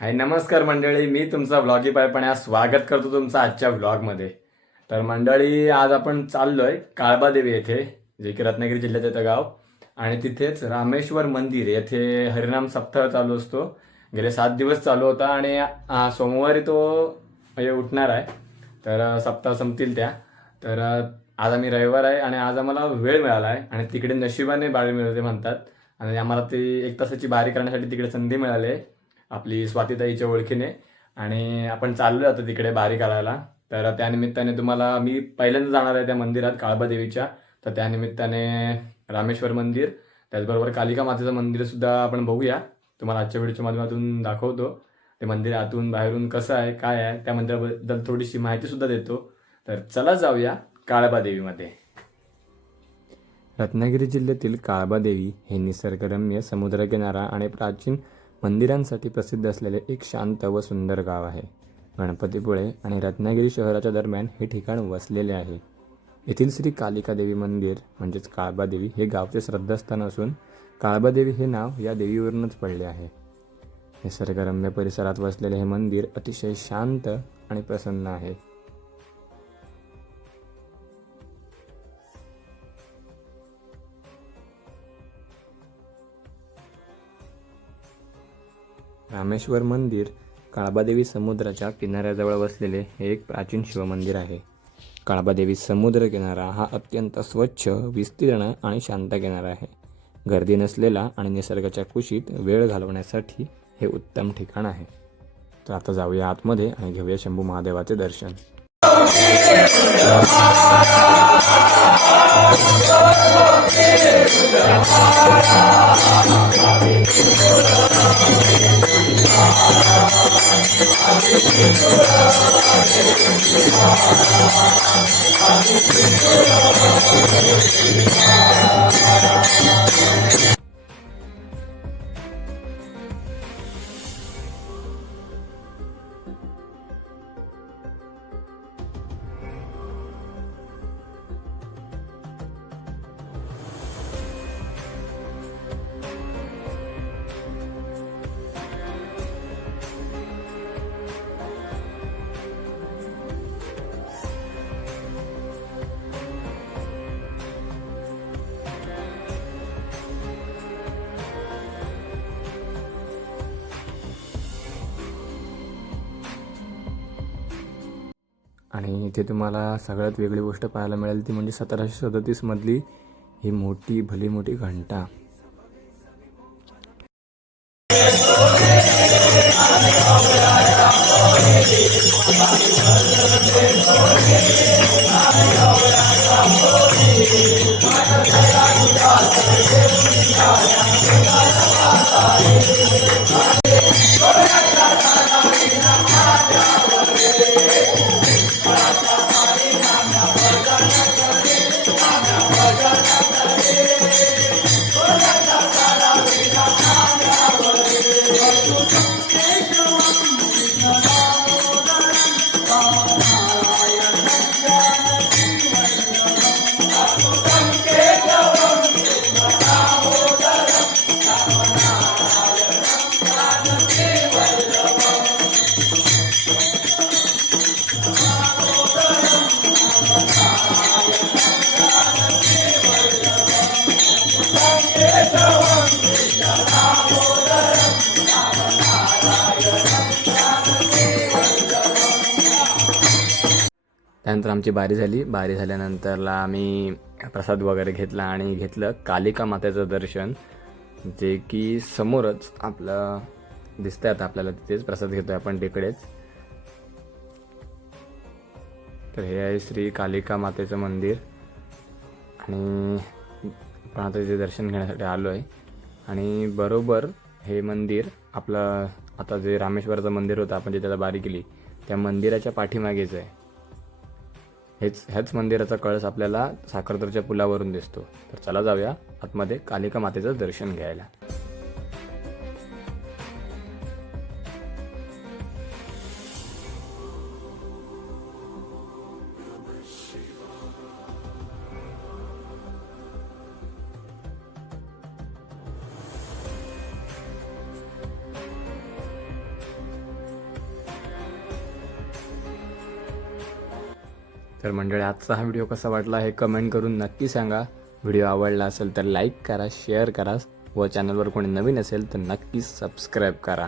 हाय नमस्कार मंडळी, मी तुमचा व्लॉगी पायपण्या स्वागत करतो तुमचं आजच्या व्लॉगमध्ये. तर मंडळी, आज आपण चाललोय काळबादेवी येथे, जे की रत्नागिरी जिल्ह्यात येतं गाव. आणि तिथेच रामेश्वर मंदिर येथे हरिनाम सप्ताह चालू असतो. गेले 7 दिवस चालू होता आणि सोमवारी तो उठणार आहे. तर सप्ताह संपतील त्या. तर आज आम्ही रविवार आहे आणि आज आम्हाला वेळ मिळाला आहे आणि तिकडे नशिबाने बारी मिळते म्हणतात. आणि आम्हाला ती 1 तासाची बारी करण्यासाठी तिकडे संधी मिळाली आहे आपली स्वातीताईच्या ओळखीने. आणि आपण चाललो आता तिकडे बारी करायला. तर त्यानिमित्ताने तुम्हाला मी पहिल्यांदा जाणार आहे त्या मंदिरात काळबादेवीच्या. तर त्यानिमित्ताने रामेश्वर मंदिर, त्याचबरोबर कालिका मातेचं मंदिर सुद्धा आपण बघूया. तुम्हाला आजच्या व्हिडिओच्या माध्यमातून दाखवतो ते मंदिर आतून बाहेरून कसं आहे, काय आहे, त्या मंदिराबद्दल थोडीशी माहिती सुद्धा देतो. तर चला जाऊया काळबादेवीमध्ये. रत्नागिरी जिल्ह्यातील काळबादेवी हे निसर्गरम्य समुद्रकिनारा आणि प्राचीन मंदिरांसाठी प्रसिद्ध असलेले एक शांत व सुंदर गाव आहे. गणपतीपुळे आणि रत्नागिरी शहराच्या दरम्यान हे ठिकाण वसलेले आहे. येथील श्री कालिका देवी मंदिर म्हणजेच काळबादेवी हे गावचे श्रद्धास्थान असून काळबादेवी हे नाव या देवीवरूनच पडले आहे. निसर्गरम्य परिसरात वसलेले हे मंदिर अतिशय शांत आणि प्रसन्न आहे. रामेश्वर मंदिर काळबादेवी समुद्राच्या किनाऱ्याजवळ वसलेले हे एक प्राचीन शिवमंदिर आहे. काळबादेवी समुद्र किनारा हा अत्यंत स्वच्छ, विस्तीर्ण आणि शांत किनारा आहे. गर्दी नसलेला आणि निसर्गाच्या कुशीत वेळ घालवण्यासाठी हे उत्तम ठिकाण आहे. तर आता जाऊया आतमध्ये आणि घेऊया शंभू महादेवाचे दर्शन. आणि इथे तुम्हाला सगळ्यात वेगळी गोष्ट पाहायला मिळेल ती म्हणजे 1737 मधली ही मोठी भली मोठी घंटा. त्यानंतर आमची बारी झाली. बारी झाल्यानंतरला आम्ही प्रसाद वगैरे घेतला आणि घेतलं कालिका मातेचं दर्शन, जे की समोरच आपलं दिसतंय. आता आपल्याला तिथेच प्रसाद घेतोय आपण तिकडेच. तर हे आहे श्री कालिका मातेचं मंदिर आणि आपण आता तिथे दर्शन घेण्यासाठी आलो आहे. आणि बरोबर हे मंदिर आपलं आता जे रामेश्वराचं मंदिर होतं, आपण जे त्याला बारी केली, त्या मंदिराच्या पाठीमागेच आहे. ह्याच मंदिराचा कळस आपल्याला साखरतरच्या पुलावरून दिसतो. तर चला जाऊया आतमध्ये कालिका मातेचं दर्शन घ्यायला. तर मंडळी आजचा हा व्हिडिओ कसा वाटला हे कमेंट करून नक्की सांगा. व्हिडिओ आवडला असेल तर लाईक करा, शेअर करा व चॅनलवर कोणी नवीन असेल तर नक्की सबस्क्राईब करा.